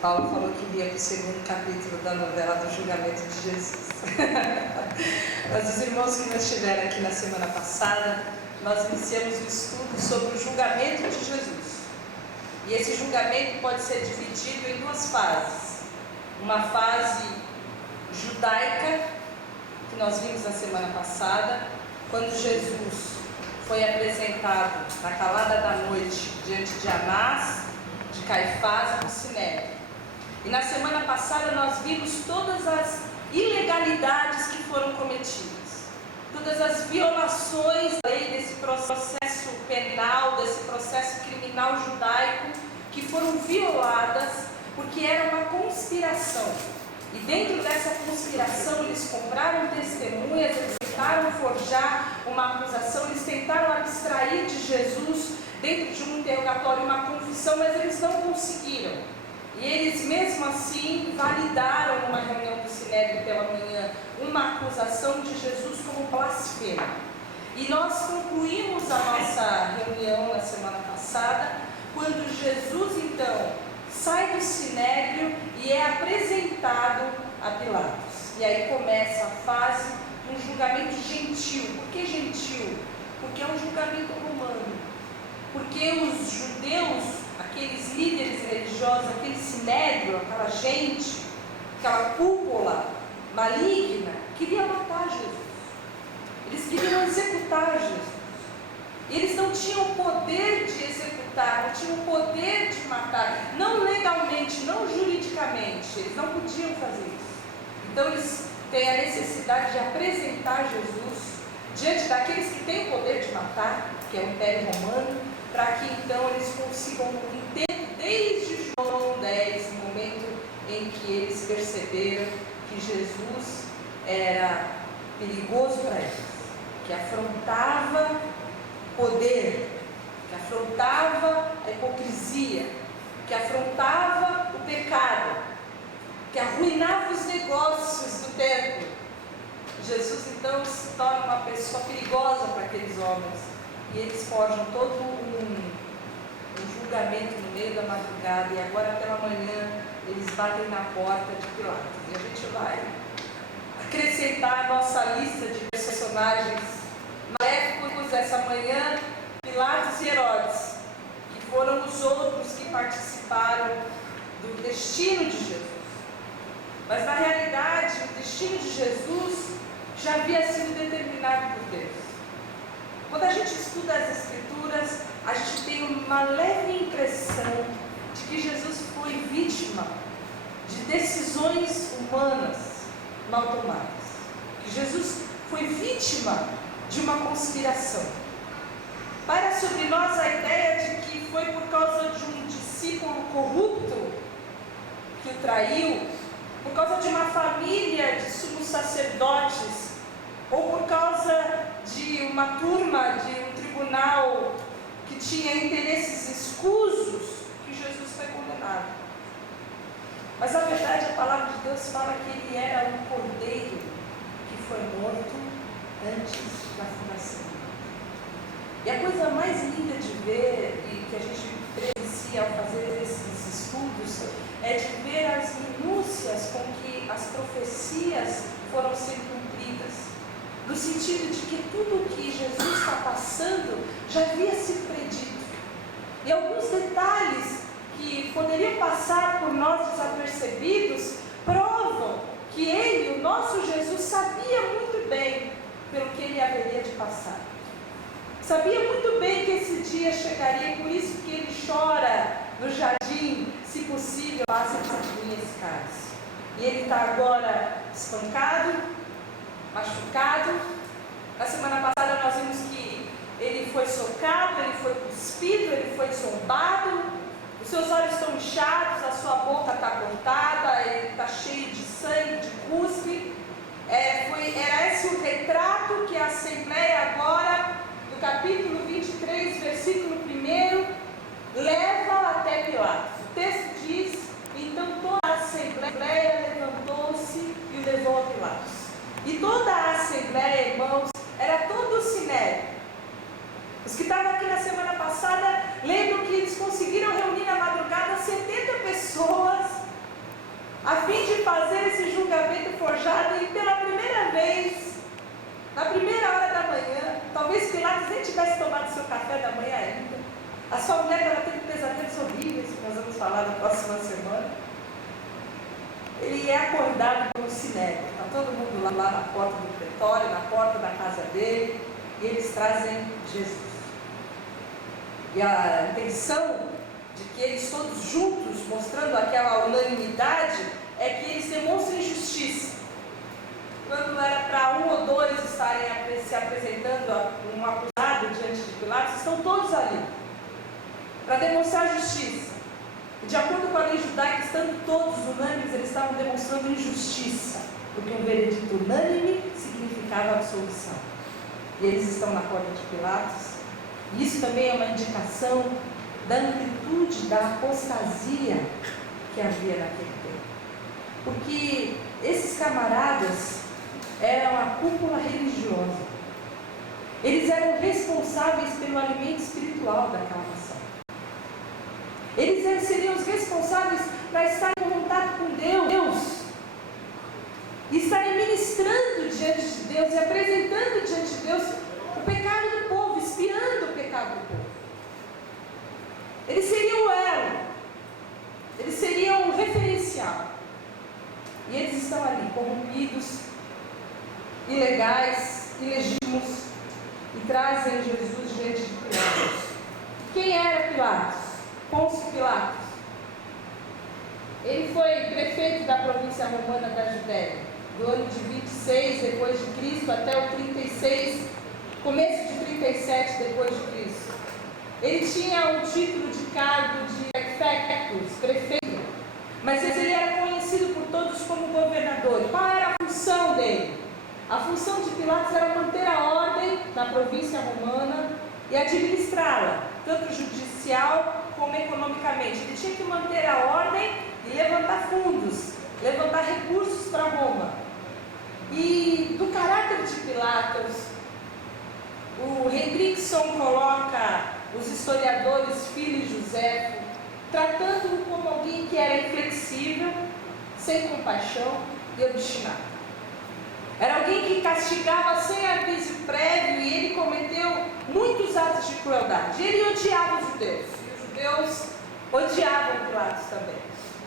Paulo falou que iria para o segundo capítulo da novela do julgamento de Jesus. Mas os irmãos que nós estiveram aqui na semana passada, nós iniciamos o estudo sobre o julgamento de Jesus. E esse julgamento pode ser dividido em duas fases. Uma fase judaica, que nós vimos na semana passada, quando Jesus foi apresentado na calada da noite diante de Anás, de Caifás e do Sinédrio. E na semana passada nós vimos todas as ilegalidades que foram cometidas, todas as violações da lei, desse processo penal, desse processo criminal judaico, que foram violadas porque era uma conspiração. E dentro dessa conspiração eles compraram testemunhas, eles tentaram forjar uma acusação, eles tentaram abstrair de Jesus dentro de um interrogatório uma confissão, mas eles não conseguiram. E eles mesmo assim validaram numa reunião do Sinédrio pela manhã uma acusação de Jesus como blasfema. E nós concluímos a nossa reunião na semana passada, quando Jesus então sai do Sinédrio e é apresentado a Pilatos. E aí começa a fase de um julgamento gentil. Por que gentil? Porque é um julgamento romano. Porque os judeus, aqueles líderes religiosos, aquele Sinédrio, aquela gente, aquela cúpula maligna, queria matar Jesus. Eles queriam executar Jesus. E eles não tinham poder de executar, não tinham poder de matar, não legalmente, não juridicamente, eles não podiam fazer isso. Então eles têm a necessidade de apresentar Jesus diante daqueles que têm o poder de matar, que é o Império Romano, para que então eles consigam entender desde João 10, no momento em que eles perceberam que Jesus era perigoso para eles, que afrontava poder, que afrontava a hipocrisia, que afrontava o pecado, que arruinava os negócios do templo. Jesus então se torna uma pessoa perigosa para aqueles homens. E eles forjam todo um julgamento no meio da madrugada, e agora pela manhã eles batem na porta de Pilatos. E a gente vai acrescentar a nossa lista de personagens maléficos essa manhã, Pilatos e Herodes, que foram os outros que participaram do destino de Jesus. Mas na realidade o destino de Jesus já havia sido determinado por Deus. Quando a gente estuda as Escrituras, a gente tem uma leve impressão de que Jesus foi vítima de decisões humanas mal tomadas. Que Jesus foi vítima de uma conspiração. Paira sobre nós a ideia de que foi por causa de um discípulo corrupto que o traiu, por causa de uma sacerdotes, ou por causa de uma turma, de um tribunal que tinha interesses escusos, que Jesus foi condenado. Mas a verdade, a palavra de Deus fala que ele era um cordeiro que foi morto antes da fundação. E a coisa mais linda de ver, e que a gente presencia ao fazer esses estudos, é de ver as minúcias com que as profecias foram sendo cumpridas. No sentido de que tudo o que Jesus está passando já havia sido predito. E alguns detalhes que poderiam passar por nós desapercebidos provam que ele, o nosso Jesus, sabia muito bem pelo que ele haveria de passar. Sabia muito bem que esse dia chegaria, por isso que ele chora no jardim, se possível, passe as minhas cálice. E ele está agora espancado, machucado. Na semana passada nós vimos que ele foi socado, ele foi cuspido, ele foi zombado, os seus olhos estão inchados, a sua boca está cortada, ele está cheio de sangue, de cuspe. Era esse o retrato que a Assembleia agora, no capítulo 23, versículo 1, leva até Pilatos. O texto diz: então toda a Assembleia levantou-se e o levou a Pilatos. E toda a Assembleia, irmãos, era todo o sinédrio. Os que estavam aqui na semana passada lembram que eles conseguiram reunir na madrugada 70 pessoas a fim de fazer esse julgamento forjado, e pela primeira vez, na primeira hora da manhã, talvez Pilatos nem tivesse tomado seu café da manhã ainda. A sua mulher ela teve pesadelos horríveis, que nós vamos falar na próxima semana. Ele é acordado pelo sinédrio. Está todo mundo lá na porta do pretório, na porta da casa dele, e eles trazem Jesus. E a intenção de que eles todos juntos, mostrando aquela unanimidade, é que eles demonstrem justiça. Quando era para um ou dois estarem se apresentando a um acusado diante de Pilatos, estão todos ali para demonstrar justiça. E de acordo com a lei judaica, estando todos unânimes, eles estavam demonstrando injustiça, porque um veredito unânime significava absolvição. E eles estão na porta de Pilatos. E isso também é uma indicação da amplitude da apostasia que havia naquele tempo. Porque esses camaradas eram a cúpula religiosa. Eles eram responsáveis pelo alimento espiritual daquela nação. Eles seriam os responsáveis para estar em contato com Deus. E estarem ministrando diante de Deus e apresentando diante de Deus o pecado do povo, espiando o pecado do povo. Eles seriam o elo, eles seriam o referencial. E eles estão ali, corrompidos, ilegais, ilegítimos, e trazem Jesus diante de Pilatos. Quem era Pilatos? Pôncio Pilatos. Ele foi prefeito da província romana da Judéia, do ano de 26 depois de Cristo até o 36, começo de 37 depois de Cristo. Ele tinha o título de cargo de prefectus, prefeito, mas ele era conhecido por todos como governador. Qual era a função dele? A função de Pilatos era manter a ordem na província romana e administrá-la, tanto judicial como economicamente. Ele tinha que manter a ordem e levantar fundos, levantar recursos para Roma. E do caráter de Pilatos, o Hendrickson coloca os historiadores Filho e José, tratando-o como alguém que era inflexível, sem compaixão e obstinado. Era alguém que castigava sem aviso prévio, e ele cometeu muitos atos de crueldade. Ele odiava os judeus, e os judeus odiavam Pilatos também.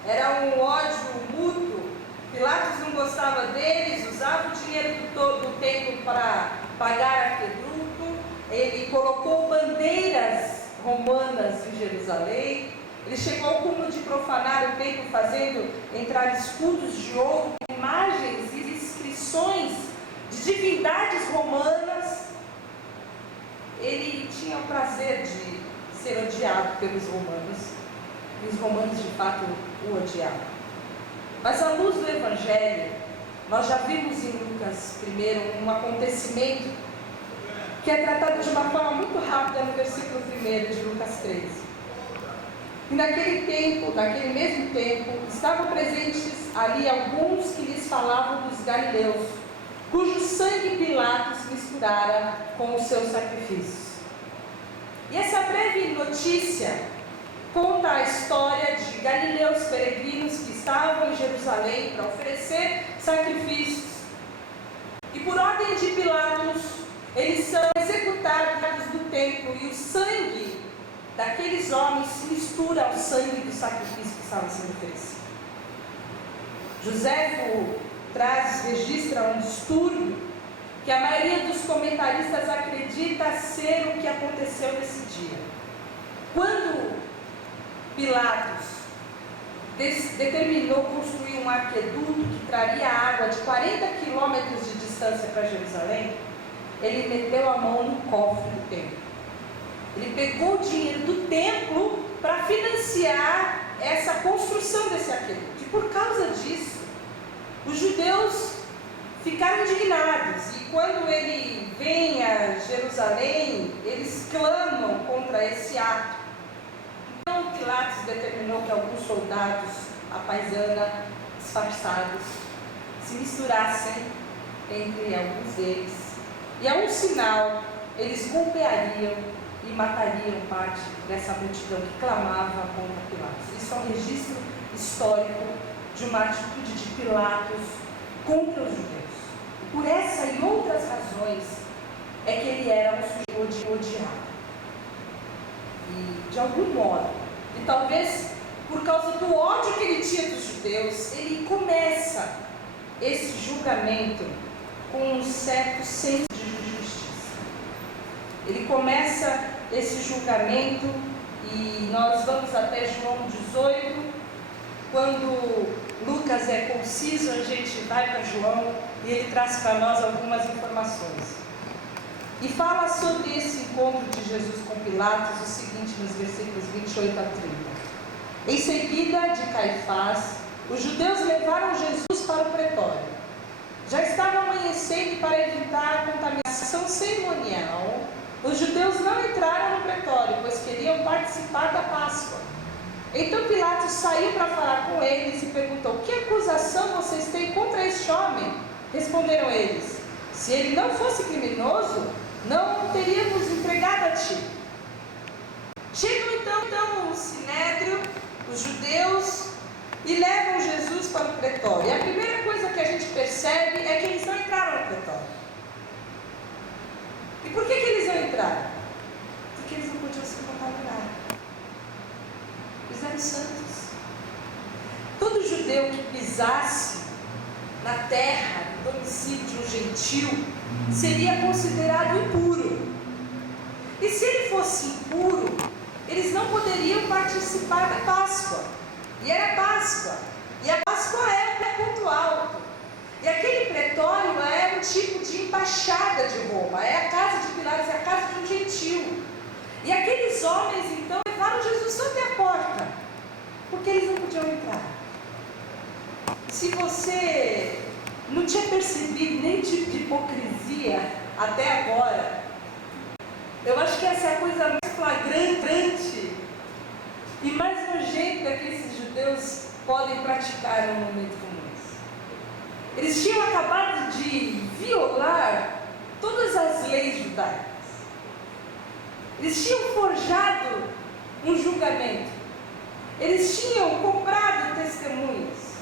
Era um ódio mútuo. Pilatos não gostava deles, usava o dinheiro do templo para pagar aqueduto. Ele colocou bandeiras romanas em Jerusalém. Ele chegou ao cúmulo de profanar o templo, fazendo entrar escudos de ouro, imagens e inscrições de divindades romanas. Ele tinha o prazer de ser odiado pelos romanos, e os romanos de fato o odiavam. Mas à luz do Evangelho, Nós já vimos em Lucas 1 um acontecimento que é tratado de uma forma muito rápida no versículo 1 de Lucas 13. E naquele mesmo tempo, estavam presentes ali alguns que lhes falavam dos galileus, cujo sangue Pilatos misturara com os seus sacrifícios. E essa breve notícia conta a história de galileus peregrinos que estavam em Jerusalém para oferecer sacrifícios. E por ordem de Pilatos, eles são executados do templo e o sangue daqueles homens se mistura ao sangue do sacrifício que estava sendo oferecido. Joséfo registra um distúrbio que a maioria dos comentaristas acredita ser o que aconteceu nesse dia. Quando Pilatos determinou construir um aqueduto que traria água de 40 quilômetros de distância para Jerusalém, ele meteu a mão no cofre do templo. Ele pegou o dinheiro do templo para financiar essa construção desse aqueduto. E por causa disso, os judeus ficaram indignados. E quando ele vem a Jerusalém, eles clamam contra esse ato. Então Pilatos determinou que alguns soldados à paisana, disfarçados, se misturassem entre alguns deles. E a um sinal, eles golpeariam e matariam parte dessa multidão que clamava contra Pilatos. Isso é um registro histórico de uma atitude de Pilatos contra os judeus. E por essa e outras razões é que ele era um sujeito odiado. E de algum modo, e talvez por causa do ódio que ele tinha dos judeus, ele começa esse julgamento com um certo senso de justiça. Ele começa esse julgamento e nós vamos até João 18, quando Lucas é conciso, a gente vai para João e ele traz para nós algumas informações. E fala sobre esse encontro de Jesus com Pilatos o seguinte nos versículos 28 a 30. Em seguida de Caifás, os judeus levaram Jesus para o pretório. Já estava amanhecendo e para evitar a contaminação cerimonial, os judeus não entraram no pretório, pois queriam participar da Páscoa. Então Pilatos saiu para falar com eles e perguntou: que acusação vocês têm contra este homem? Responderam eles: se ele não fosse criminoso, não o teríamos entregado a ti. Chegam então o sinédrio, os judeus, e levam Jesus para o pretório. E a primeira coisa que a gente percebe é que eles não entraram no pretório. E por que eles não entraram? Porque eles não podiam se contaminar. Eles eram santos. Todo judeu que pisasse na terra, no domicílio de um gentil, seria considerado impuro. E se ele fosse impuro, eles não poderiam participar da Páscoa. E era Páscoa. E a Páscoa é o ponto alto. E aquele pretório é um tipo de embaixada de Roma. É a casa de Pilatos, é a casa de um gentil. E aqueles homens, então, levaram Jesus só até a porta, porque eles não podiam entrar. Se você não tinha percebido nenhum tipo de hipocrisia até agora, eu acho que essa é a coisa mais flagrante e mais nojenta que esses judeus podem praticar num momento como esse. Eles tinham acabado de violar todas as leis judaicas. Eles tinham forjado um julgamento. Eles tinham comprado testemunhas.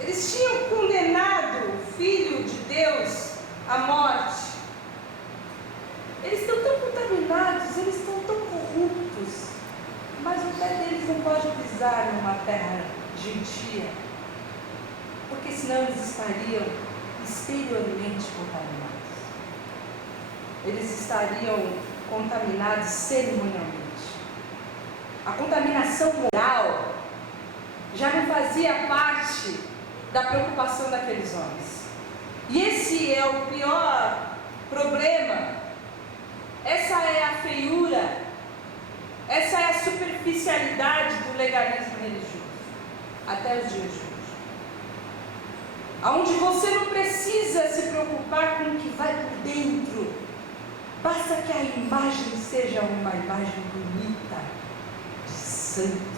Eles tinham condenado o Filho de Deus à morte. Eles estão tão contaminados, eles estão tão corruptos, mas o pé deles não pode pisar numa terra gentia, porque senão eles estariam exteriormente contaminados. Eles estariam contaminados cerimonialmente. A contaminação moral já não fazia parte da preocupação daqueles homens. E esse é o pior problema. Essa é a feiura, essa é a superficialidade do legalismo religioso, até os dias de hoje. onde você não precisa se preocupar com o que vai por dentro, basta que a imagem seja uma imagem bonita, de santo,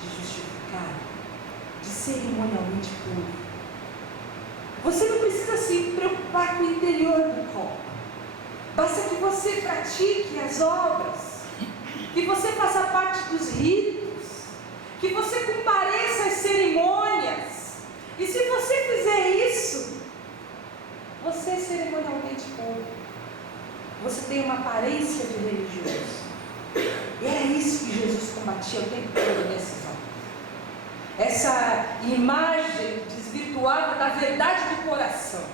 de justificado, de cerimonialmente puro. Você não precisa se preocupar com o interior do corpo, basta que você pratique as obras, que você faça parte dos ritos, que você compareça às cerimônias. E se você fizer isso, você é cerimonialmente puro. Você tem uma aparência de religioso. E era isso que Jesus combatia o tempo todo nesses homens. Essa imagem desvirtuada da verdade do coração.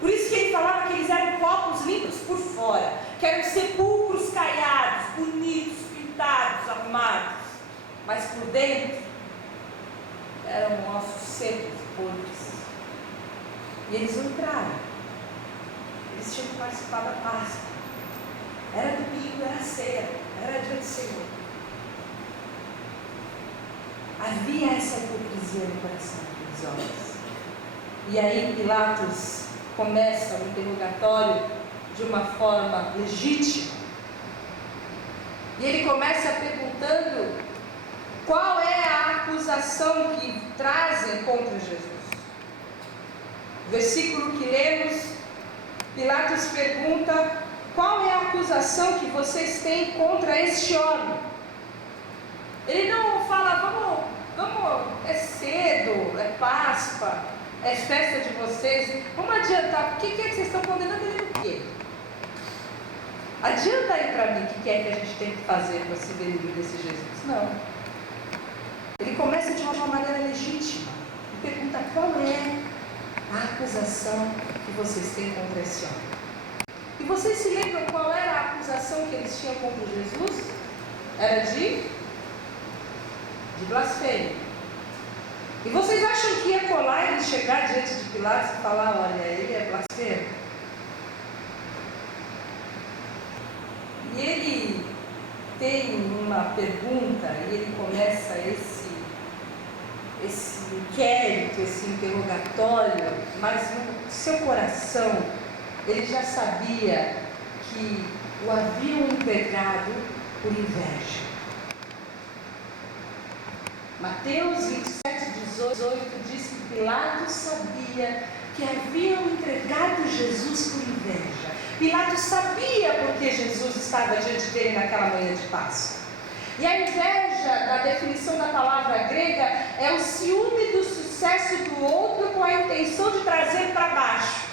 Por isso que ele falava que eles eram corpos limpos por fora, que eram sepulcros caiados, bonitos, pintados, arrumados, mas por dentro eram ossos secos, podres. E eles não entraram. Eles tinham que participar da Páscoa. Era domingo, era ceia, era dia do Senhor. Havia essa hipocrisia no coração dos homens. E aí Pilatos começa o interrogatório de uma forma legítima. E ele começa perguntando qual é a acusação que trazem contra Jesus. O versículo que lemos, Pilatos pergunta: qual é a acusação que vocês têm contra este homem? Ele não fala, vamos, é cedo, é Páscoa, é festa de vocês, vamos adiantar, o que é que vocês estão condenando ele do quê? Adianta aí para mim o que é que a gente tem que fazer para se ver livre desse Jesus. Não. Ele começa de uma maneira legítima e pergunta qual é a acusação que vocês têm contra esse homem. E vocês se lembram qual era a acusação que eles tinham contra Jesus? Era de blasfêmia. E vocês acham que ia colar ele chegar diante de Pilatos e falar: olha, ele é blasfemo? E ele tem uma pergunta, e ele começa esse inquérito, esse interrogatório, mas no seu coração ele já sabia que o haviam entregado por inveja. Mateus 27, 18 diz que Pilatos sabia que haviam entregado Jesus por inveja. Pilatos sabia porque Jesus estava diante dele naquela manhã de Páscoa. E a inveja, na definição da palavra grega, é o ciúme do sucesso do outro com a intenção de trazer para baixo.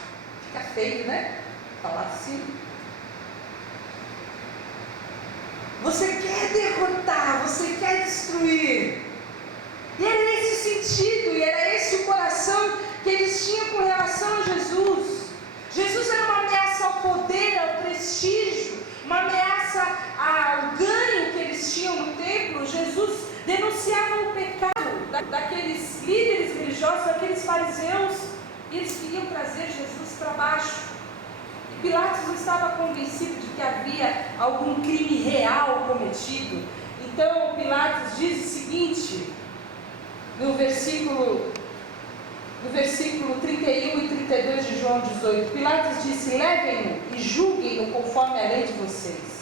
Fica feio, né? Falar assim. Você quer derrotar, você quer destruir. E era nesse sentido, e era esse o coração que eles tinham com relação a Jesus. Jesus era uma ameaça ao poder, ao prestígio, uma ameaça ao ganho que eles tinham no templo. Jesus denunciava o pecado daqueles líderes religiosos, daqueles fariseus, e eles queriam trazer Jesus para baixo. E Pilatos estava convencido de que havia algum crime real cometido. Então Pilatos diz o seguinte, no versículo 31 e 32 de João 18, Pilatos disse: levem-no e julguem-no conforme a lei de vocês.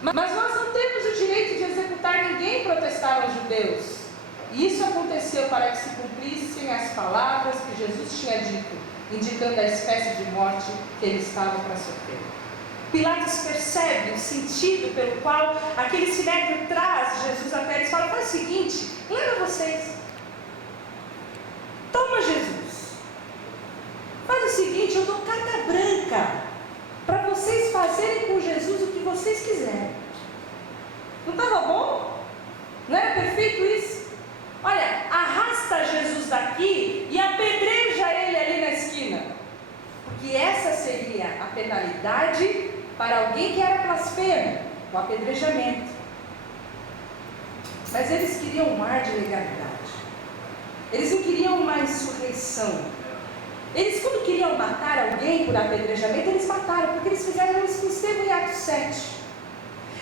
Mas nós não temos o direito de executar ninguém, protestaram os judeus. E isso aconteceu para que se cumprissem as palavras que Jesus tinha dito, indicando a espécie de morte que ele estava para sofrer. Pilatos percebe o sentido pelo qual aquele sinédrio traz Jesus até eles. Fala: faz o seguinte, leva vocês. Toma Jesus, faz o seguinte, eu dou carta branca para vocês fazerem com Jesus o que vocês quiserem. Não estava bom? Não era perfeito isso? Olha, arrasta Jesus daqui e apedreja ele ali na esquina, porque essa seria a penalidade para alguém que era blasfemo, o apedrejamento. Mas eles queriam um ar de legalidade. Eles não queriam uma insurreição. Eles, quando queriam matar alguém por apedrejamento, eles mataram, porque eles fizeram isso com Estevão em Atos 7.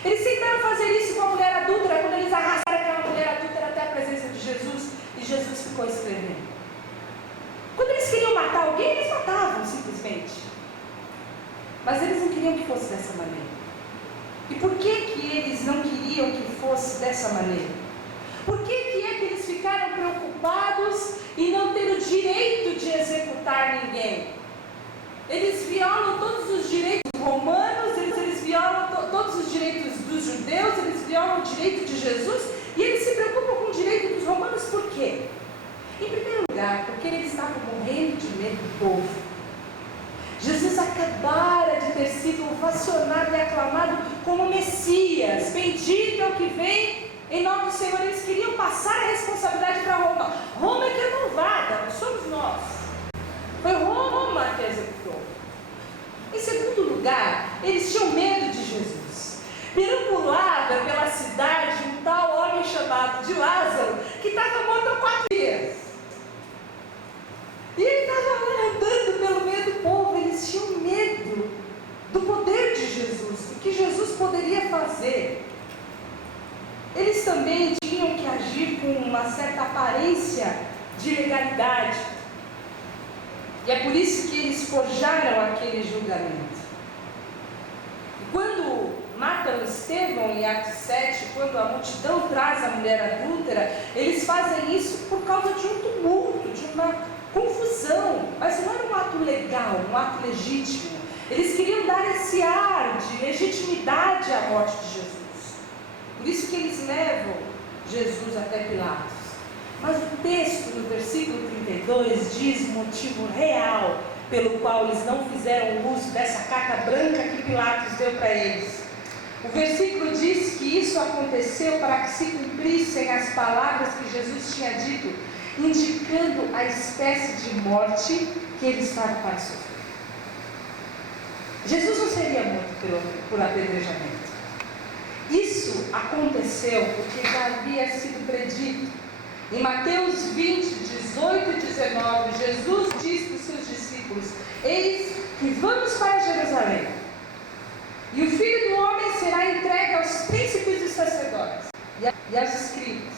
Eles tentaram fazer isso com a mulher adúltera, quando eles arrastaram aquela mulher adúltera até a presença de Jesus, e Jesus ficou escrevendo. Quando eles Mas eles não queriam que fosse dessa maneira. E por que eles não queriam que fosse dessa maneira? Por que é que eles ficaram preocupados em não ter o direito de executar ninguém? Eles violam todos os direitos romanos, eles violam todos os direitos dos judeus, eles violam o direito de Jesus, e eles se preocupam com o direito dos romanos por quê? Em primeiro lugar, porque eles estavam morrendo de medo do povo. Jesus acabara de ter sido ovacionado e aclamado como Messias, bendito é o que vem em nome do Senhor. Eles queriam passar a responsabilidade para Roma. Roma é que é malvada, não somos nós. Foi Roma que executou. Em segundo lugar, eles tinham medo de Jesus. Perambulava pela cidade um tal homem chamado de Lázaro, que estava morto há 4 dias. E ele estava andando pelo meio do povo. Eles tinham medo do poder de Jesus, do que Jesus poderia fazer. Eles também tinham que agir com uma certa aparência de legalidade. E é por isso que eles forjaram aquele julgamento. E quando matam Estevão em Atos 7, quando a multidão traz a mulher adúltera, eles fazem isso por causa de um tumulto, de uma confusão, mas não era um ato legal, um ato legítimo. Eles queriam dar esse ar de legitimidade à morte de Jesus. Por isso que eles levam Jesus até Pilatos. Mas o texto, no versículo 32, diz o motivo real pelo qual eles não fizeram uso dessa carta branca que Pilatos deu para eles. O versículo diz que isso aconteceu para que se cumprissem as palavras que Jesus tinha dito, indicando a espécie de morte que ele estava para sofrer. Jesus não seria morto por apedrejamento. Isso aconteceu porque já havia sido predito. Em Mateus 20, 18 e 19, Jesus diz para os seus discípulos: eis que vamos para Jerusalém, e o Filho do Homem será entregue aos príncipes dos sacerdotes e aos escribas,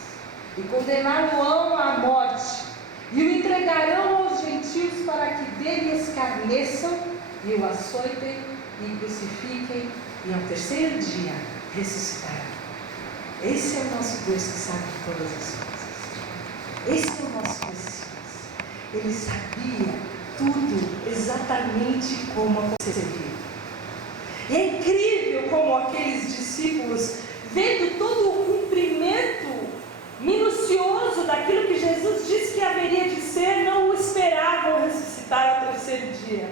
e condená-lo-ão à morte, e o entregarão aos gentios para que dele escarneçam, e o açoitem, e crucifiquem, e ao terceiro dia ressuscitará. Esse é o nosso Deus que sabe de todas as coisas. Esse é o nosso Messias. Ele sabia tudo exatamente como aconteceria. E é incrível como aqueles discípulos, vendo todo o cumprimento minucioso daquilo que Jesus disse que haveria de ser, não o esperavam ressuscitar ao terceiro dia.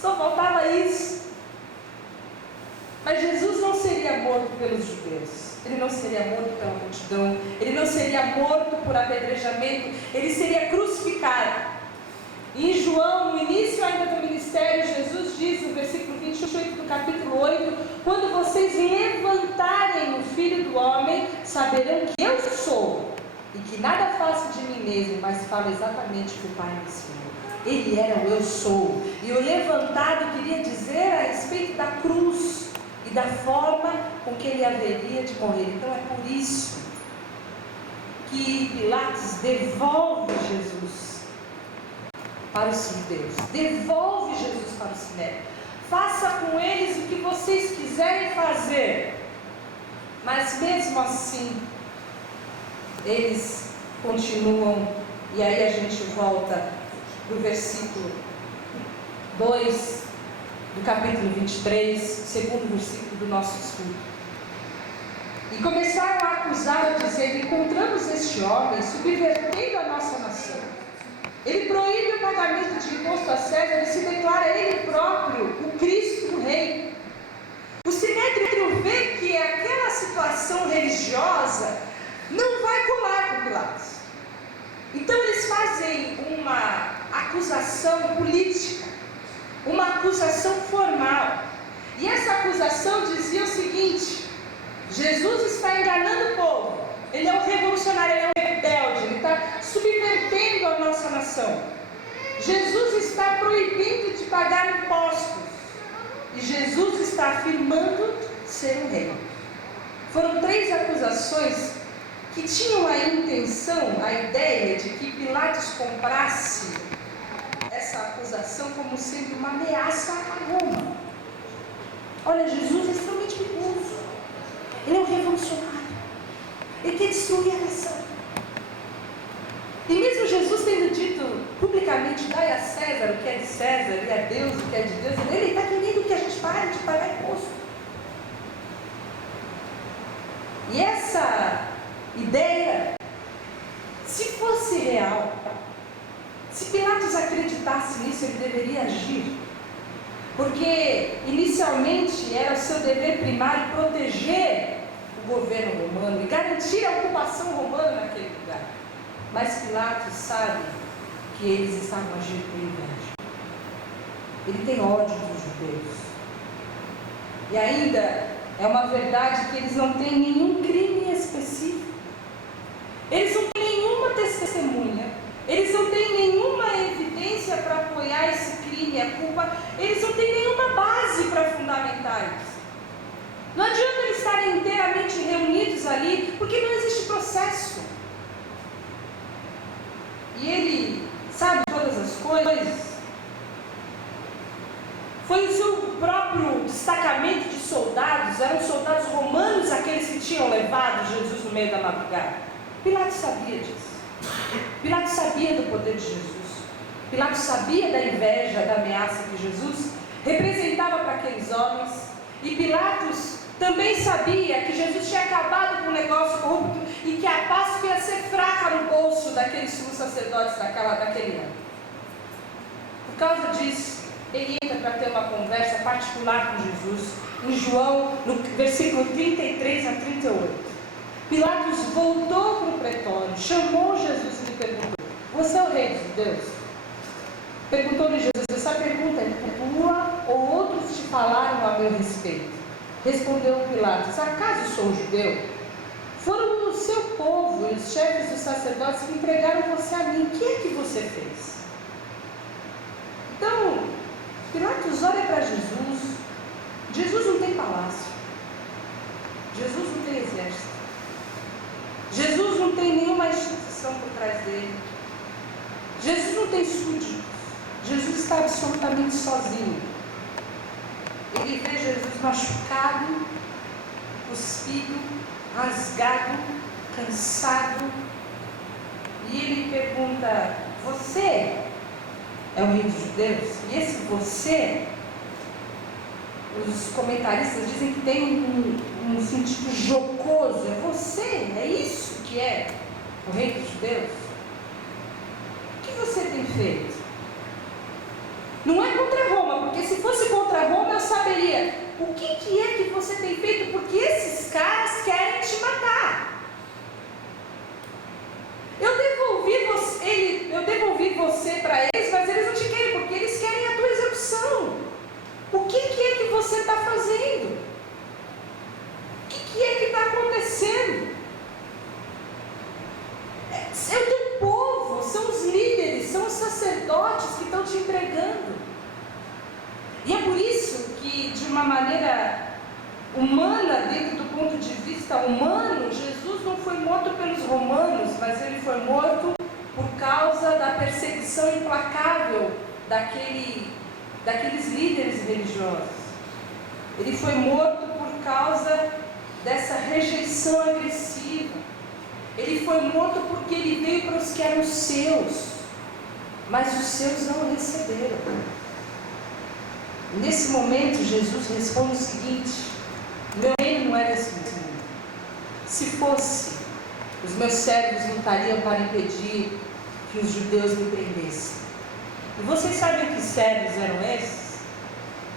Só faltava isso. Mas Jesus não seria morto pelos judeus. Ele não seria morto pela multidão. Ele não seria morto por apedrejamento. Ele seria crucificado. E em João, no início ainda do ministério, Jesus diz no versículo 28 do capítulo 8: quando vocês levantarem o Filho do Homem, saberão que eu sou, e que nada faço de mim mesmo, mas falo exatamente o que o Pai me ensinou. Ele era o eu sou. E o levantado queria dizer a respeito da cruz e da forma com que ele haveria de morrer. Então é por isso que Pilatos devolve Jesus para os judeus, devolve Jesus para o Sinédrio. Faça com eles o que vocês quiserem fazer. Mas mesmo assim, eles continuam. E aí a gente volta do versículo 2 do capítulo 23, segundo versículo do nosso estudo. E começaram a acusá-lo, dizendo: encontramos este homem subvertendo a nossa nação. Ele proíbe o pagamento de imposto a César e se declara ele próprio o Cristo, o Rei. O Sinédrio vê que aquela situação religiosa não vai colar com Pilatos. Então eles fazem uma acusação política, uma acusação formal. E essa acusação dizia o seguinte: Jesus está enganando o povo. Ele é um revolucionário, ele é um rebelde, ele está subvertendo a nossa nação. Jesus está proibindo de pagar impostos. E Jesus está afirmando ser um rei. Foram 3 acusações que tinham a intenção, a ideia de que Pilatos comprasse essa acusação como sendo uma ameaça a Roma. Olha, Jesus é extremamente perigoso. Ele é um revolucionário. Ele quer destruir a nação. E mesmo Jesus tendo dito publicamente, dai a César o que é de César e a Deus o que é de Deus, ele está querendo que a gente pare de pagar imposto. E essa ideia, se fosse real, se Pilatos acreditasse nisso, ele deveria agir. Porque inicialmente era o seu dever primário proteger o governo romano e garantir a ocupação romana naquele lugar. Mas Pilatos sabe que eles estavam agindo por inveja. Ele tem ódio dos judeus. E ainda é uma verdade que eles não têm nenhum crime específico. Eles não têm nenhuma testemunha. Eles não têm nenhuma evidência para apoiar esse crime, a culpa. Eles não têm nenhuma base para fundamentar isso. Não adianta eles estarem inteiramente reunidos ali, porque não existe processo. E ele sabe todas as coisas. Foi o seu próprio destacamento de soldados, eram soldados romanos aqueles que tinham levado Jesus no meio da madrugada. Pilatos sabia disso. Pilatos sabia do poder de Jesus. Pilatos sabia da inveja, da ameaça que Jesus representava para aqueles homens. E Pilatos também sabia que Jesus tinha acabado com o negócio corrupto e que a Páscoa ia ser fraca no bolso daqueles sumos sacerdotes daquele ano. Por causa disso, ele entra para ter uma conversa particular com Jesus, em João, no versículo 33 a 38. Pilatos voltou para o pretório, chamou Jesus e lhe perguntou: você é o rei dos judeus? Perguntou-lhe Jesus: essa pergunta é tua ou outros te falaram a meu respeito? Respondeu Pilatos: acaso sou judeu? Foram o seu povo e os chefes dos sacerdotes que entregaram você a mim. O que é que você fez? Então, Pilatos olha para Jesus. Jesus não tem palácio. Jesus não tem exército. Jesus não tem nenhuma instituição por trás dele. Jesus não tem súditos. Jesus está absolutamente sozinho. Ele vê Jesus machucado, cuspido, rasgado, cansado. E ele pergunta: você é o rei dos judeus? E esse você, os comentaristas dizem que tem um sentido jocoso. É você? É isso que é o rei dos judeus? O que você tem feito? Não é contra Roma, porque se fosse contra Roma eu saberia o que é que você tem feito, porque esses caras querem te matar. Eu devolvi você para eles, mas eles não te querem, porque eles querem a tua execução. O que é que você está fazendo? O que é que está acontecendo? É o teu povo, são os líderes, são os sacerdotes que estão te entregando. E é por isso que, de uma maneira humana, dentro do ponto de vista humano, Jesus não foi morto pelos romanos, mas ele foi morto por causa da perseguição implacável daqueles líderes religiosos. Ele foi morto por causa dessa rejeição agressiva. Ele foi morto porque ele veio para os que eram seus, mas os seus não o receberam. Nesse momento, Jesus responde o seguinte: meu reino não é desse mundo. Se fosse, os meus servos lutariam para impedir que os judeus me prendessem. E vocês sabem que servos eram esses?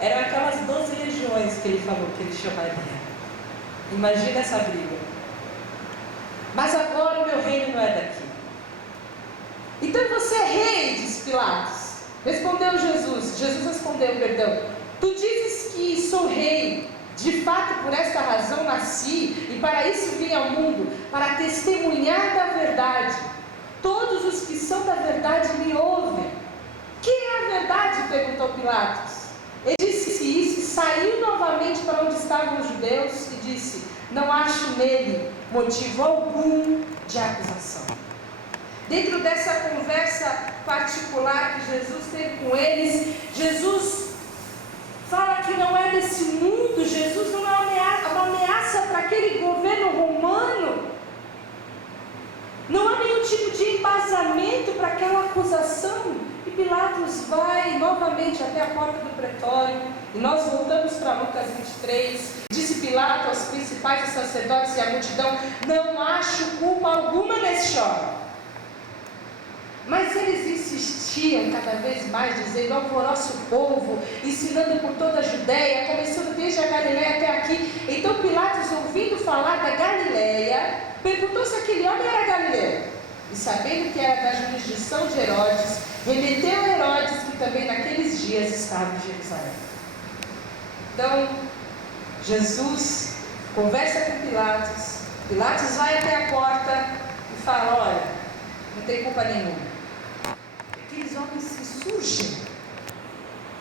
Eram aquelas 12 legiões que ele falou que ele chamaria. Imagina essa briga. Mas agora o meu reino não é daqui. Então você é rei, disse Pilatos. Respondeu Jesus respondeu, tu dizes que sou rei. De fato, por esta razão nasci, e para isso vim ao mundo, para testemunhar da verdade. Todos os que são da verdade me ouvem. Que é a verdade? Perguntou Pilatos. Ele disse isso e saiu novamente para onde estavam os judeus e disse: não acho nele motivo algum de acusação. Dentro dessa conversa particular que Jesus teve com eles, Jesus fala que que não é desse mundo. Jesus não é uma ameaça para aquele governo romano. Não há nenhum tipo de embasamento para aquela acusação. E Pilatos vai novamente até a porta do pretório. E nós voltamos para Lucas 23. Disse Pilatos aos principais sacerdotes e à multidão: não acho culpa alguma nesse jovem. Mas eles insistiam cada vez mais, dizendo: alvoroça o povo, ensinando por toda a Judéia, começando desde a Galiléia até aqui. Então Pilatos, ouvindo falar da Galiléia, perguntou se aquele homem era galileu. E sabendo que era da jurisdição de Herodes, remeteu a Herodes, que também naqueles dias estava em Jerusalém. Então, Jesus conversa com Pilatos. Pilatos vai até a porta e fala: olha, não tem culpa nenhuma. Aqueles homens se surgem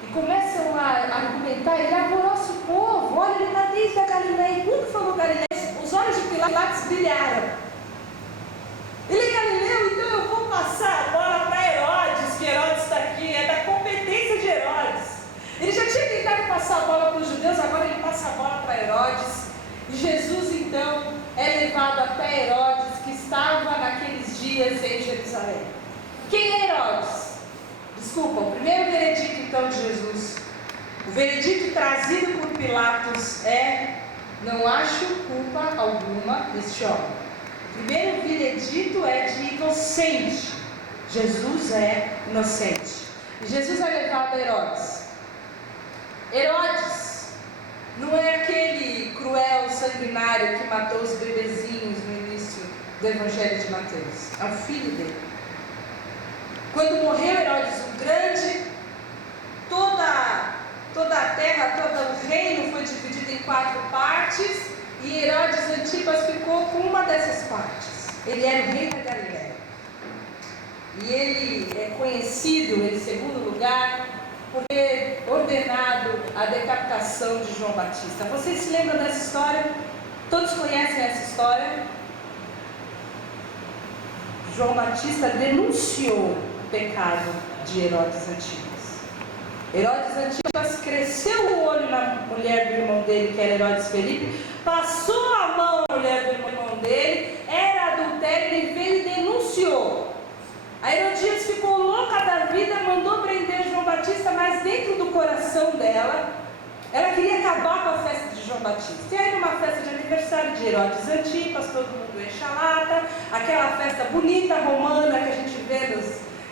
e começam a argumentar. Ele alvoroça o povo. Olha, ele está desde a Galiléia. E quando falou Galiléia, os olhos de Pilatos brilharam. Ele é galileu, então eu vou passar a bola para Herodes, que Herodes está aqui, é da competência de Herodes. Ele já tinha tentado passar a bola para os judeus, agora ele passa a bola para Herodes. E Jesus então é levado até Herodes, que estava naqueles dias em Jerusalém. Quem é Herodes? Desculpa, o primeiro veredicto então de Jesus, o veredicto trazido por Pilatos é: não acho culpa alguma deste homem. O primeiro veredicto é de inocente. Jesus é inocente. E Jesus é levado a Herodes. Herodes não é aquele cruel sanguinário que matou os bebezinhos no início do Evangelho de Mateus. É o filho dele. Quando morreu Herodes o Grande, toda a terra, todo o reino foi dividido em 4 partes. E Herodes Antipas ficou com uma dessas partes. Ele era o rei da Galiléia. E ele é conhecido, em segundo lugar, por ter ordenado a decapitação de João Batista. Vocês se lembram dessa história? Todos conhecem essa história? João Batista denunciou o pecado de Herodes Antipas. Herodes Antipas cresceu o olho na mulher do irmão dele, que era Herodes Felipe, passou a mão na mulher do irmão dele, era adultério, ele veio e denunciou. A Herodias ficou louca da vida, mandou prender João Batista, mas dentro do coração dela, ela queria acabar com a festa de João Batista. E aí numa festa de aniversário de Herodes Antipas, todo mundo enche a lata, aquela festa bonita romana que a gente vê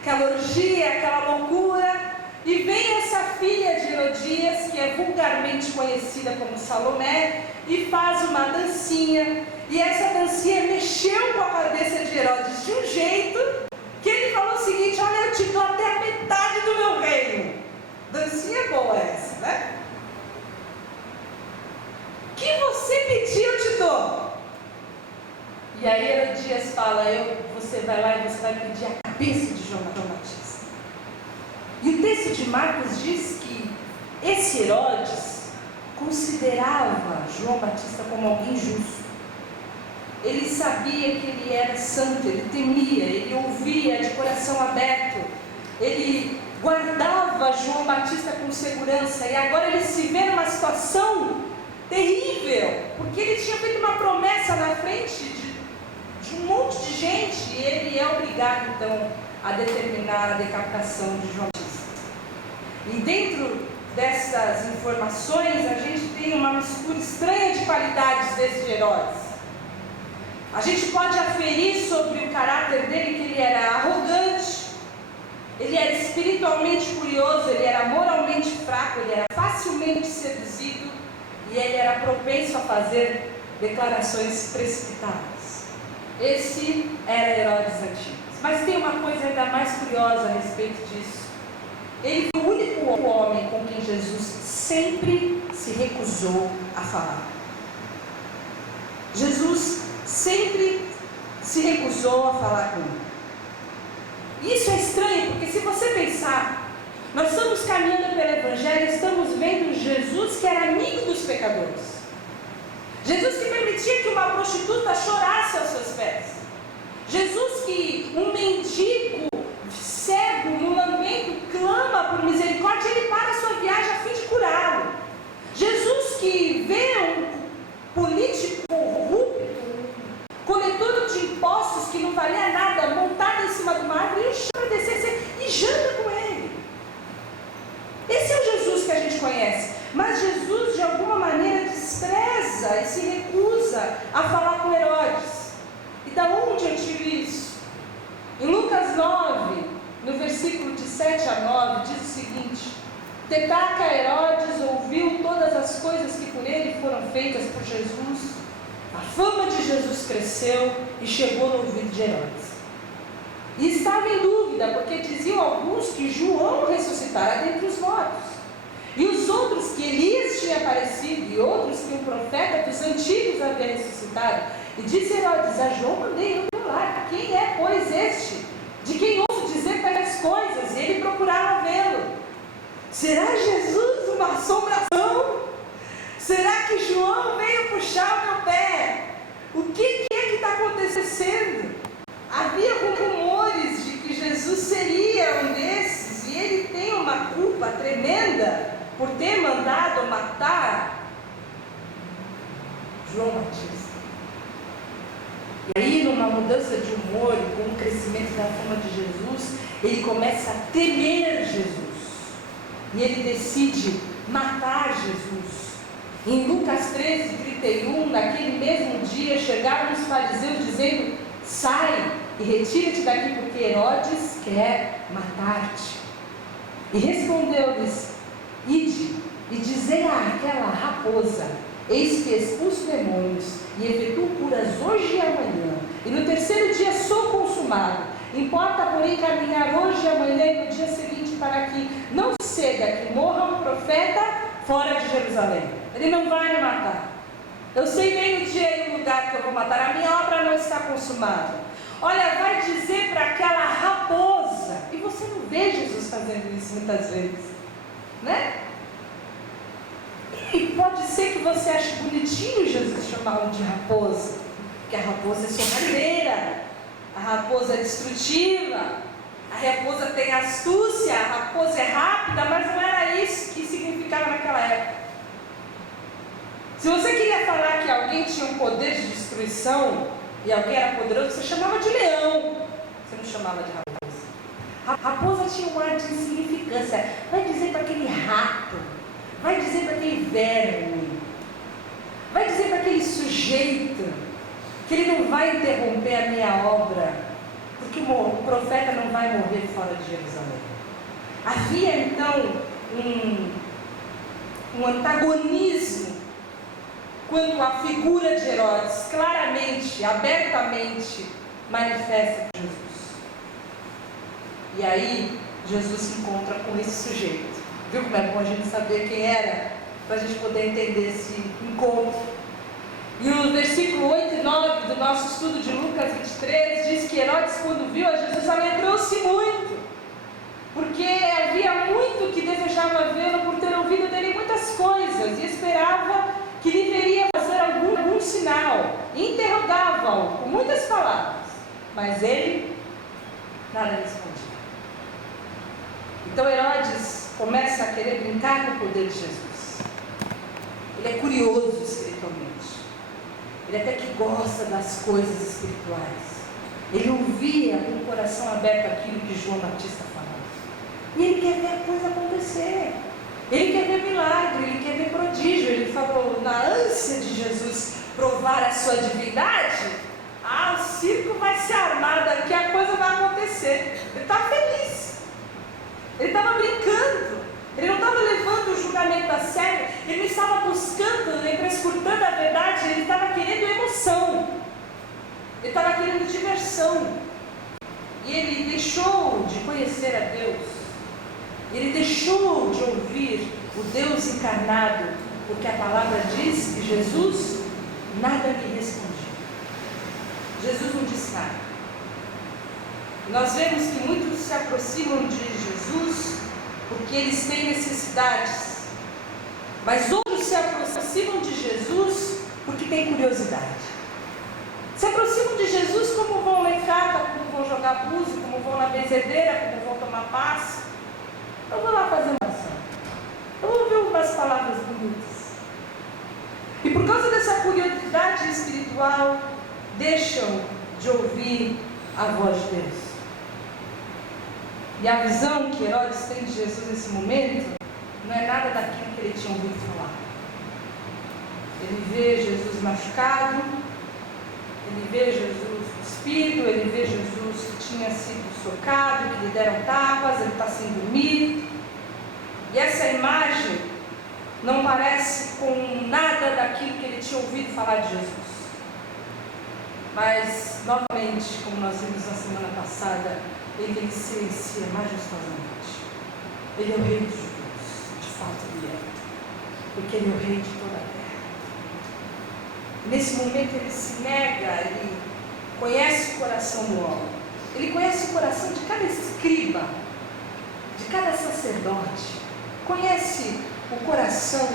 aquela orgia, aquela loucura. E vem essa filha de Herodias, que é vulgarmente conhecida como Salomé, e faz uma dancinha. E essa dancinha mexeu com a cabeça de Herodes de um jeito que ele falou o seguinte: olha, eu te dou até a metade do meu reino. Dancinha boa essa, né? O que você pedir, eu te dou. E aí Herodias fala: você vai lá e você vai pedir a cabeça de João Batista. E o texto de Marcos diz que esse Herodes considerava João Batista como alguém justo. Ele sabia que ele era santo, ele temia, ele ouvia de coração aberto, ele guardava João Batista com segurança. E agora ele se vê numa situação terrível, porque ele tinha feito uma promessa na frente de um monte de gente, e ele é obrigado então a determinar a decapitação de João Batista. E dentro dessas informações, a gente tem uma mistura estranha de qualidades desse Herodes. A gente pode aferir sobre o caráter dele que ele era arrogante, ele era espiritualmente curioso, ele era moralmente fraco, ele era facilmente seduzido e ele era propenso a fazer declarações precipitadas. Esse era Herodes Antipas. Mas tem uma coisa ainda mais curiosa a respeito disso. Ele foi o único homem com quem Jesus sempre se recusou a falar. Jesus sempre se recusou a falar com ele. Isso é estranho, porque se você pensar, nós estamos caminhando pelo Evangelho, estamos vendo Jesus que era amigo dos pecadores. Jesus que permitia que uma prostituta chorasse aos seus pés. Jesus que um mendigo cego, no lamento, clama por misericórdia, ele para a sua viagem a fim de curá-lo. 7 a 9, diz o seguinte: Tetrarca Herodes ouviu todas as coisas que por ele foram feitas por Jesus. A fama de Jesus cresceu e chegou no ouvido de Herodes. E estava em dúvida, porque diziam alguns que João ressuscitara dentre os mortos, e os outros que Elias tinha aparecido, e outros que um profeta dos antigos havia ressuscitado. E disse Herodes: a João mandei eu lá. Quem é, pois, este, de quem ouço dizer tais coisas? E ele procurava vê-lo. Será Jesus uma assombração? Será que João veio puxar o meu pé? O que é que está acontecendo? Havia rumores de que Jesus seria um desses, e ele tem uma culpa tremenda por ter mandado matar João Batista. E aí, numa mudança de humor e com o crescimento da fama de Jesus, ele começa a temer Jesus. E ele decide matar Jesus. Em Lucas 13:31, naquele mesmo dia, chegaram os fariseus dizendo: sai e retira-te daqui, porque Herodes quer matar-te. E respondeu-lhes: ide e dizei àquela raposa: eis que expulso demônios e efetuo curas hoje e amanhã, e no terceiro dia sou consumado. Importa, porém, caminhar hoje e amanhã e no dia seguinte, para que não suceda que morra um profeta fora de Jerusalém. Ele não vai me matar. Eu sei bem o dia e o lugar que eu vou matar. A minha obra não está consumada. Olha, vai dizer para aquela raposa. E você não vê Jesus fazendo isso muitas vezes, né? E pode ser que você ache bonitinho Jesus chamá-lo de raposa, porque a raposa é sorrateira, a raposa é destrutiva, a raposa tem astúcia, a raposa é rápida, mas não era isso que significava naquela época. Se você queria falar que alguém tinha um poder de destruição e alguém era poderoso, você chamava de leão, você não chamava de raposa. A raposa tinha um ar de insignificância. Vai dizer para aquele rato, vai dizer para aquele verme, vai dizer para aquele sujeito que ele não vai interromper a minha obra, porque o profeta não vai morrer fora de Jerusalém. Havia então um antagonismo quanto à figura de Herodes, claramente, abertamente manifesta Jesus. E aí Jesus se encontra com esse sujeito. Viu como é bom a gente saber quem era, para a gente poder entender esse encontro. E o versículo 8 e 9 do nosso estudo de Lucas 23 diz que Herodes, quando viu a Jesus, alegrou-se muito, porque havia muito que desejava vê-lo por ter ouvido dele muitas coisas, e esperava que lhe veria fazer algum sinal, e interrogava-o com muitas palavras, mas ele nada respondia. Então Herodes começa a querer brincar com o poder de Jesus. Ele é curioso espiritualmente. Ele até que gosta das coisas espirituais. Ele ouvia com o coração aberto aquilo que João Batista falava. E ele quer ver a coisa acontecer. Ele quer ver milagre, ele quer ver prodígio. Ele falou, na ânsia de Jesus provar a sua divindade, o circo vai se armar daqui, a coisa vai acontecer. Ele estava feliz. Ele estava brincando. Ele não estava levando o julgamento a sério, ele não estava buscando, nem prescrutando a verdade, ele estava querendo emoção, ele estava querendo diversão. E ele deixou de conhecer a Deus, ele deixou de ouvir o Deus encarnado, porque a palavra diz que Jesus nada lhe respondia. Jesus não disse nada. Nós vemos que muitos se aproximam de Jesus porque eles têm necessidades, mas outros se aproximam de Jesus porque têm curiosidade. Se aproximam de Jesus como vão ler carta, como vão jogar búzio, como vão na benzedeira, como vão tomar passe. Eu vou lá fazer uma ação, eu vou ouvir umas palavras bonitas. E por causa dessa curiosidade espiritual, deixam de ouvir a voz de Deus. E a visão que Herodes tem de Jesus nesse momento não é nada daquilo que ele tinha ouvido falar. Ele vê Jesus machucado, ele vê Jesus cuspido, ele vê Jesus que tinha sido chocado, que lhe deram tapas, ele está sem dormir. E essa imagem não parece com nada daquilo que ele tinha ouvido falar de Jesus. Mas, novamente, como nós vimos na semana passada, ele silencia majestosamente. Ele é o rei dos judeus, de fato ele é, porque ele é o rei de toda a terra. Nesse momento ele se nega, ele conhece o coração do homem, ele conhece o coração de cada escriba, de cada sacerdote, conhece o coração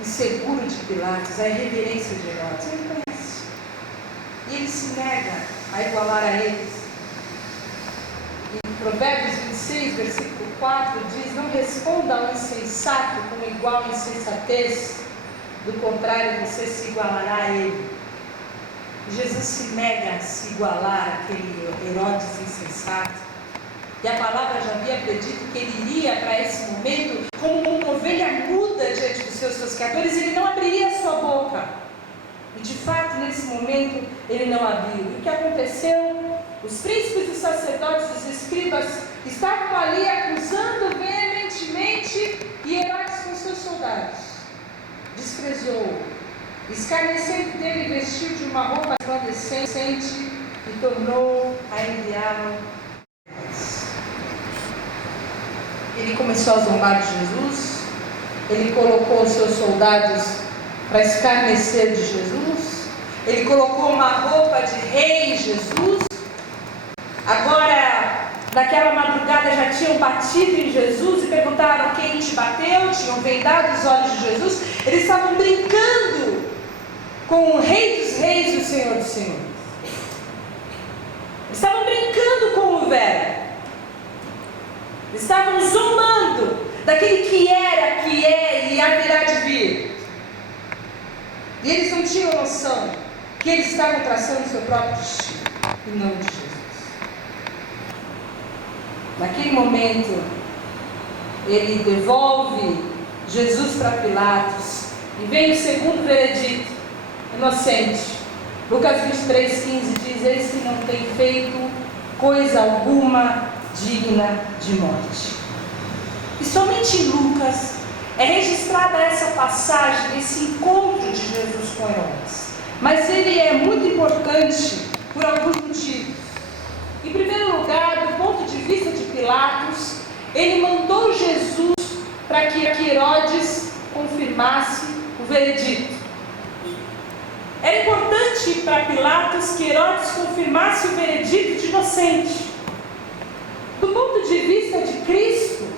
inseguro de Pilatos, a irreverência de Herodes, ele conhece, e ele se nega a igualar a eles. Em Provérbios 26, versículo 4 diz: não responda ao insensato com igual insensatez, do contrário você se igualará a ele. Jesus se nega a se igualar àquele Herodes insensato, e a palavra já havia predito que ele iria para esse momento como uma ovelha muda diante dos seus tosqueadores, ele não abriria a sua boca, e de fato nesse momento ele não abriu. E o que aconteceu? Os príncipes dos sacerdotes, os escribas, estavam ali acusando veementemente, e Herodes com seus soldados desprezou, escarnecendo dele, vestiu de uma roupa resplandecente e tornou a enviá-lo. Ele começou a zombar de Jesus, ele colocou os seus soldados para escarnecer de Jesus, ele colocou uma roupa de rei em Jesus. Agora, naquela madrugada já tinham batido em Jesus e perguntaram: quem te bateu? Tinham vendado os olhos de Jesus. Eles estavam brincando com o Rei dos Reis e o Senhor dos Senhores. Estavam brincando com o velho. Estavam zombando daquele que era, que é e haverá de vir. E eles não tinham noção que eles estavam traçando o seu próprio destino e não de Jesus. Naquele momento, ele devolve Jesus para Pilatos e vem o segundo veredito: inocente. Lucas 23:15 diz: eis que não tem feito coisa alguma digna de morte. E somente em Lucas é registrada essa passagem, esse encontro de Jesus com Herodes. Mas ele é muito importante por alguns motivos. Em primeiro lugar, do ponto de vista de Pilatos, ele mandou Jesus para que Herodes confirmasse o veredito. Era importante para Pilatos que Herodes confirmasse o veredito de inocente. Do ponto de vista de Cristo,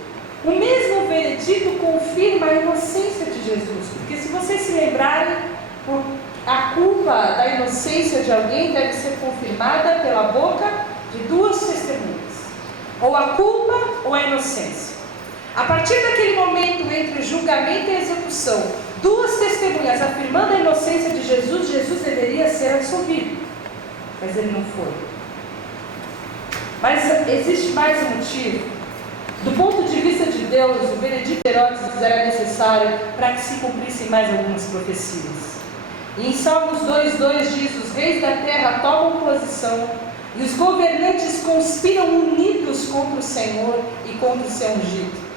o mesmo veredito confirma a inocência de Jesus. Porque se vocês se lembrarem, a culpa da inocência de alguém deve ser confirmada pela boca de duas testemunhas, ou a culpa ou a inocência. A partir daquele momento entre o julgamento e a execução, duas testemunhas afirmando a inocência de Jesus, Jesus deveria ser absolvido, mas ele não foi. Mas existe mais um motivo. Do ponto de vista de Deus, o veredito de Herodes era necessário para que se cumprissem mais algumas profecias. E em Salmos 2:2 diz: os reis da terra tomam posição e os governantes conspiram unidos contra o Senhor e contra o seu ungido.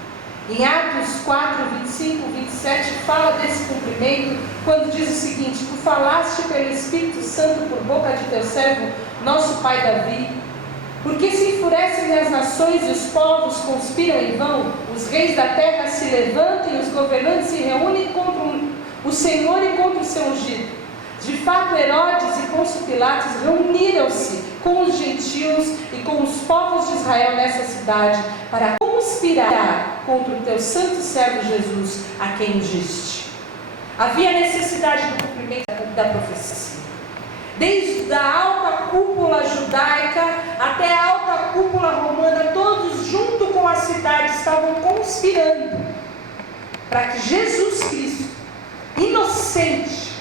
Em Atos 4:25-27 fala desse cumprimento, quando diz o seguinte: tu falaste pelo Espírito Santo por boca de teu servo, nosso pai Davi. Porque se enfurecem as nações e os povos conspiram em vão, os reis da terra se levantam e os governantes se reúnem contra o Senhor e contra o seu ungido. De fato, Herodes e Pôncio Pilatos reuniram-se com os gentios e com os povos de Israel nessa cidade para conspirar contra o teu santo servo Jesus, a quem ungiste. Havia necessidade do cumprimento da profecia. Desde a alta cúpula judaica até a alta cúpula romana, todos junto com a cidade estavam conspirando para que Jesus Cristo, inocente,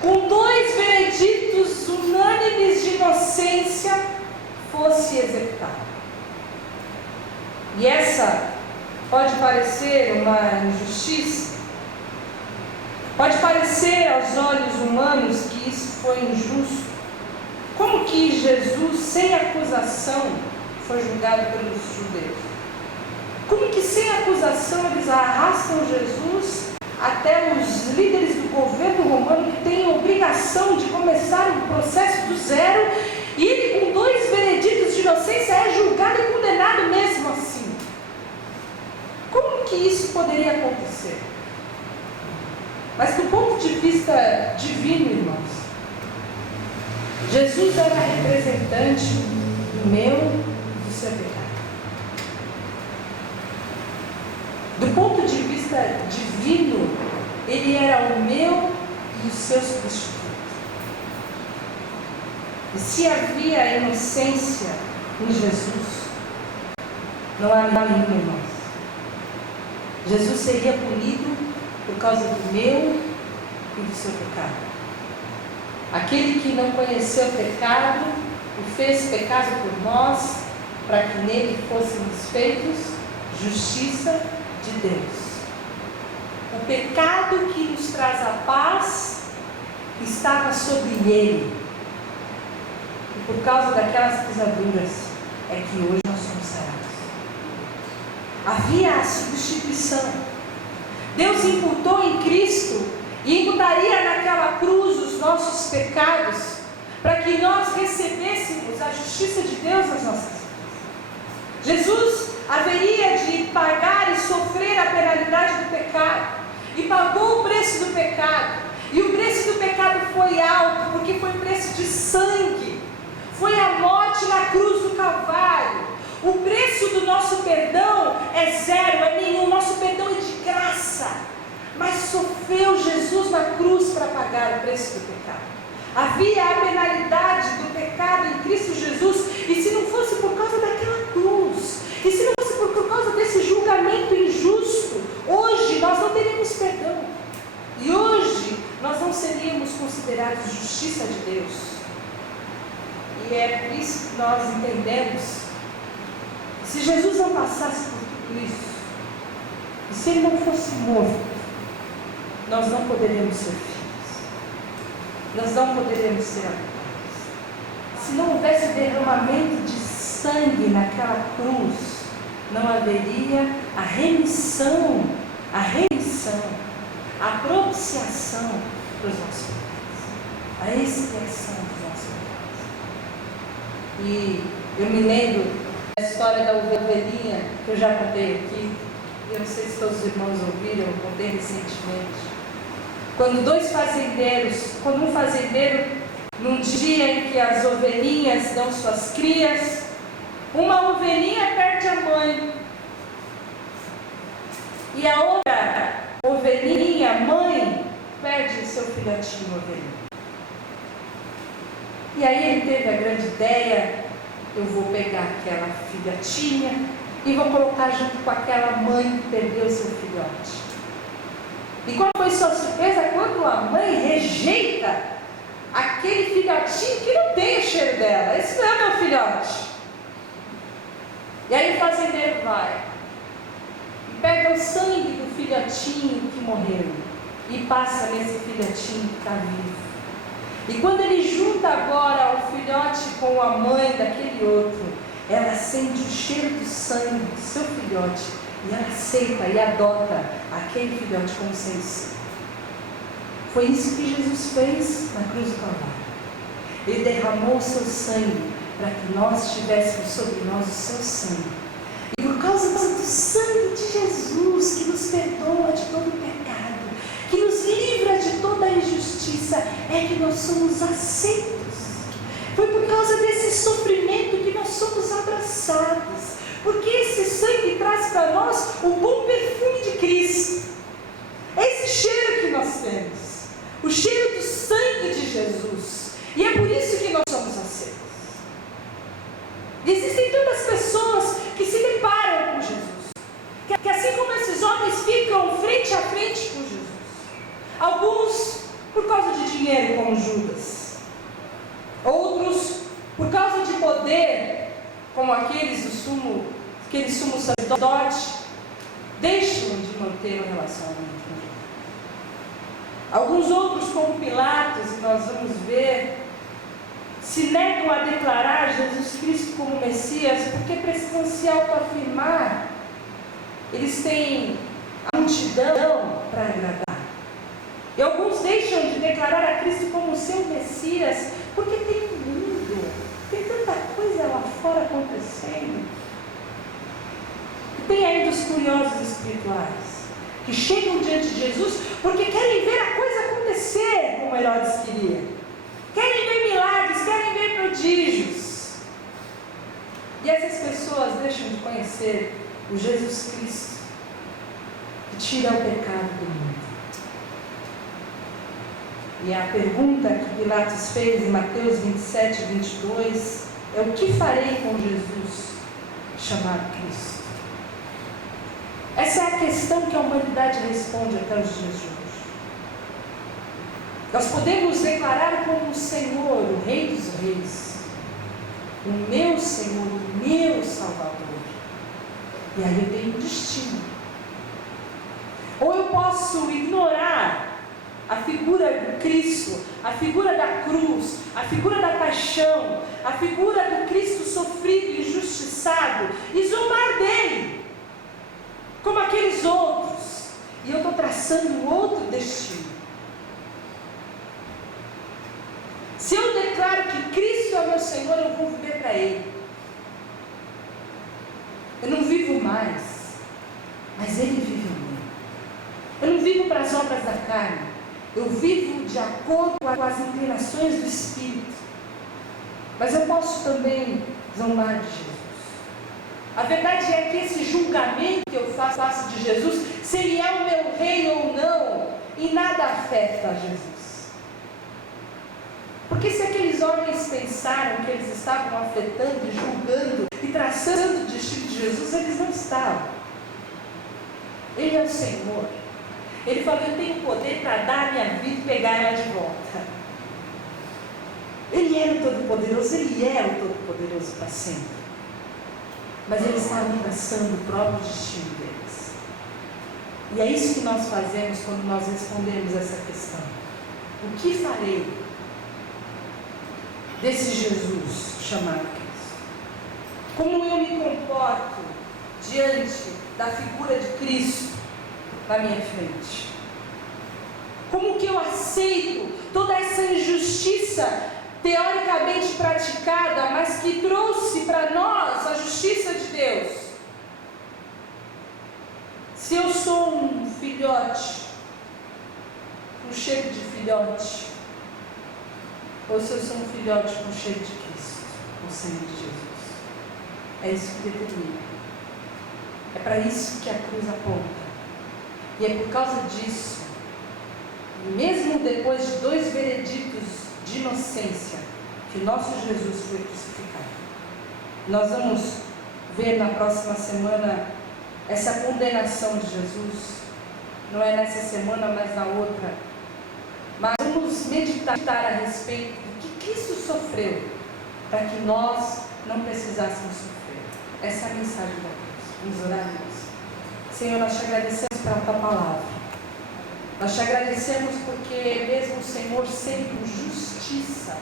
com dois vereditos unânimes de inocência, fosse executado. E essa pode parecer uma injustiça, pode parecer aos olhos humanos que isso foi injusto. Como que Jesus, sem acusação, foi julgado pelos judeus. Como que sem acusação eles arrastam Jesus até os líderes do governo romano, que têm a obrigação de começar o processo do zero, e ele, com 2 vereditos de inocência, é julgado e condenado mesmo assim? Como que isso poderia acontecer? Mas do ponto de vista divino, irmãos, Jesus era representante do meu e do seu pecado. Do ponto de vista divino, ele era o meu e o seu substituto. E se havia inocência em Jesus, não há nenhuma, irmãos. Jesus seria punido por causa do meu e do seu pecado. Aquele que não conheceu o pecado, o fez pecado por nós, para que nele fôssemos feitos justiça de Deus. O pecado que nos traz a paz estava sobre ele. E por causa daquelas pisaduras é que hoje nós somos sarados. Havia a substituição. Deus imputou em Cristo e imputaria naquela cruz os nossos pecados, para que nós recebêssemos a justiça de Deus nas nossas vidas. Jesus haveria de pagar e sofrer a penalidade do pecado, e pagou o preço do pecado, e o preço do pecado foi alto, porque foi preço de sangue, foi a morte na cruz do Calvário. O preço do nosso perdão é zero, é nenhum, nosso perdão é de graça, mas sofreu Jesus na cruz para pagar o preço do pecado. Havia a penalidade do pecado em Cristo Jesus, e se não fosse por causa daquela cruz, e se não fosse por causa desse julgamento injusto, hoje nós não teríamos perdão, e hoje nós não seríamos considerados justiça de Deus. E é por isso que nós entendemos, se Jesus não passasse por tudo isso, e se ele não fosse morto, nós não poderíamos ser filhos, nós não poderíamos ser adotados. Se não houvesse derramamento de sangue naquela cruz, não haveria a remissão, a propiciação dos nossos pecados, a expiação dos nossos pecados. E eu me lembro da história da ovelhinha, que eu já contei aqui, eu não sei se todos os irmãos ouviram, eu contei recentemente. Quando um fazendeiro, num dia em que as ovelhinhas dão suas crias, uma ovelhinha perde a mãe, e a outra ovelhinha, mãe, perde o seu filhotinho ovelhinho. E aí ele teve a grande ideia: eu vou pegar aquela filhotinha e vou colocar junto com aquela mãe que perdeu seu filhote. E qual foi sua surpresa quando a mãe rejeita aquele filhotinho que não tem o cheiro dela? Esse não é meu filhote. E aí o fazendeiro vai e pega o sangue do filhotinho que morreu e passa nesse filhotinho que está vivo. E quando ele junta agora o filhote com a mãe daquele outro, ela sente o cheiro do sangue do seu filhote e ela aceita e adota aquele filhote como sendo seu. Foi isso que Jesus fez na cruz do Calvário. Ele derramou o seu sangue para que nós tivéssemos sobre nós o seu sangue. E por causa do sangue de Jesus, que nos perdoa de todo o pecado, que nos livra de toda a injustiça, é que nós somos aceitos. Foi por causa desse sofrimento que nós somos abraçados, porque esse sangue traz para nós o bom perfume de Cristo. É esse cheiro que nós temos, o cheiro do sangue de Jesus, e é por isso que nós somos aceitos. E existem tantas pessoas que se deparam com Jesus, que assim como esses homens ficam frente a frente com Jesus, alguns por causa de dinheiro, como Judas, outros por causa de poder, como aquele sumo sacerdote, deixam de manter um relacionamento com Jesus. Alguns outros, como Pilatos, e nós vamos ver, se negam a declarar Jesus Cristo como Messias porque precisam se autoafirmar. Eles têm a multidão para agradar. E alguns deixam de declarar a Cristo como seu Messias porque tem um mundo, tem tanta coisa lá fora acontecendo. E tem ainda os curiosos espirituais que chegam diante de Jesus porque querem ver a coisa acontecer como Herodes queria. Querem ver milagres, querem ver prodígios. E essas pessoas deixam de conhecer o Jesus Cristo que tira o pecado do mundo. E a pergunta que Pilatos fez em Mateus 27, 22 é: o que farei com Jesus chamado Cristo? Essa é a questão que a humanidade responde até os dias de hoje. Nós podemos declarar como o Senhor, o Rei dos Reis, o meu Senhor, o meu Salvador. E aí eu tenho um destino. Ou eu posso ignorar a figura do Cristo, a figura da cruz, a figura da paixão, a figura do Cristo sofrido e injustiçado, e zombar dele, como aqueles outros. E eu estou traçando um outro destino. Se eu declaro que Cristo é o meu Senhor, eu vou viver para Ele. Eu não vivo mais, mas Ele vive em mim. Eu não vivo para as obras da carne. Eu vivo de acordo com as inclinações do Espírito. Mas eu posso também zombar de Jesus. A verdade é que esse julgamento que eu faço de Jesus, se Ele é o meu rei ou não, em nada afeta Jesus. Porque se aqueles homens pensaram que eles estavam afetando e julgando e traçando o destino de Jesus, eles não estavam. Ele é o Senhor. Ele falou: eu tenho poder para dar a minha vida e pegar ela de volta. Ele era o Todo-Poderoso, Ele é o Todo-Poderoso para sempre. Mas eles estavam traçando o próprio destino deles. E é isso que nós fazemos quando nós respondemos essa questão. O que farei desse Jesus chamado Cristo? Como eu me comporto diante da figura de Cristo na minha frente? Como que eu aceito toda essa injustiça teoricamente praticada, mas que trouxe para nós a justiça de Deus? Se eu sou um filhote, com cheiro de filhote, ou se eu sou um filhote com cheiro de Cristo, com o sangue de Jesus, é isso que determina. É para isso que a cruz aponta. E é por causa disso, mesmo depois de 2 veredictos de inocência, que nosso Jesus foi crucificado. Nós vamos ver na próxima semana essa condenação de Jesus. Não é nessa semana, mas na outra. Mas vamos meditar a respeito do que Cristo sofreu para que nós não precisássemos sofrer. Essa é a mensagem da cruz. Vamos orar a Deus. Senhor, nós te agradecemos pela tua palavra. Nós te agradecemos porque mesmo o Senhor sendo justiça,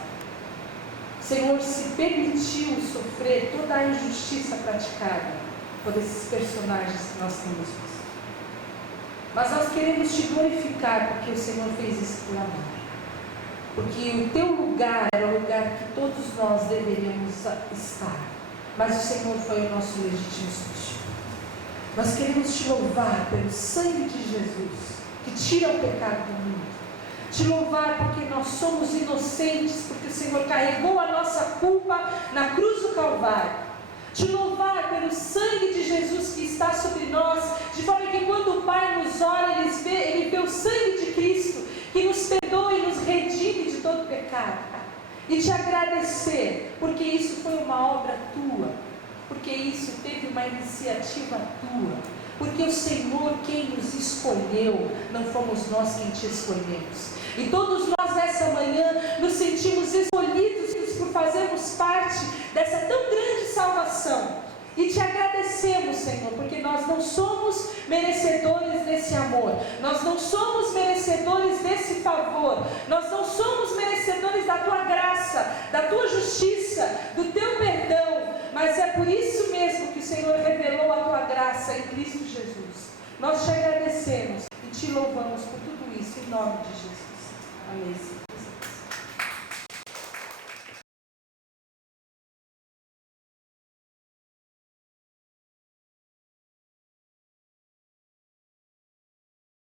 o Senhor se permitiu sofrer toda a injustiça praticada por esses personagens que nós temos visto. Mas nós queremos te glorificar porque o Senhor fez isso por amor. Porque o teu lugar era o lugar que todos nós deveríamos estar. Mas o Senhor foi o nosso legítimo substituto. Nós queremos te louvar pelo sangue de Jesus, que tira o pecado do mundo. Te louvar porque nós somos inocentes, porque o Senhor carregou a nossa culpa na cruz do Calvário. Te louvar pelo sangue de Jesus que está sobre nós, de forma que quando o Pai nos olha, Ele vê o sangue de Cristo, que nos perdoa e nos redime de todo pecado. E te agradecer, porque isso foi uma obra tua, porque isso teve uma iniciativa tua, porque o Senhor quem nos escolheu, não fomos nós quem te escolhemos. E todos nós nessa manhã nos sentimos escolhidos por fazermos parte dessa tão grande salvação. E te agradecemos, Senhor, porque nós não somos merecedores desse amor, nós não somos merecedores desse favor, nós não somos merecedores da tua graça, da tua justiça, graça em Cristo Jesus. Nós chegaremos